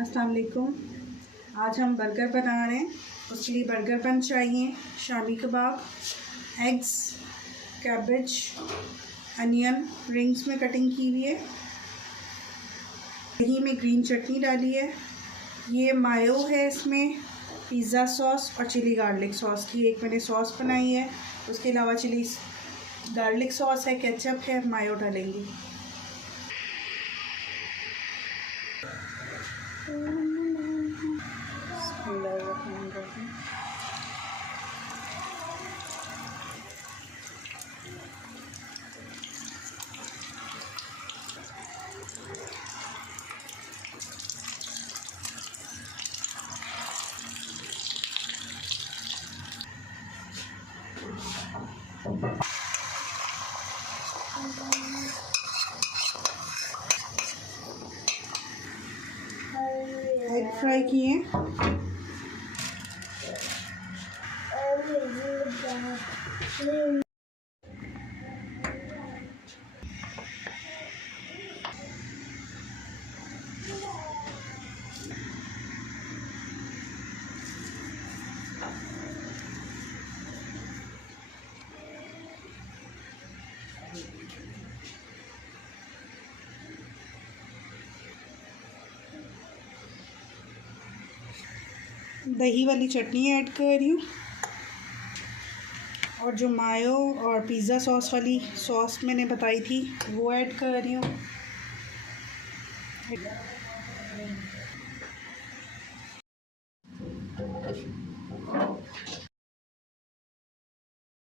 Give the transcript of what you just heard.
अस्सलाम वालेकुम। आज हम बर्गर बना रहे हैं। उसके लिए बर्गर बन चाहिए, shami kebab, eggs, cabbage, onion rings में कटिंग की हुई है। दही में ग्रीन चटनी डाली है। ये मायो है, इसमें पिज़्ज़ा सॉस और चिली गार्लिक सॉस की एक मैंने सॉस बनाई है। उसके अलावा चिली गार्लिक सॉस है, केचप है, मायो डालेंगे। एग फ्राई किए। दही वाली चटनी ऐड कर रही हूँ और जो मायो और पिज़्ज़ा सॉस वाली सॉस मैंने बताई थी वो ऐड कर रही हूँ।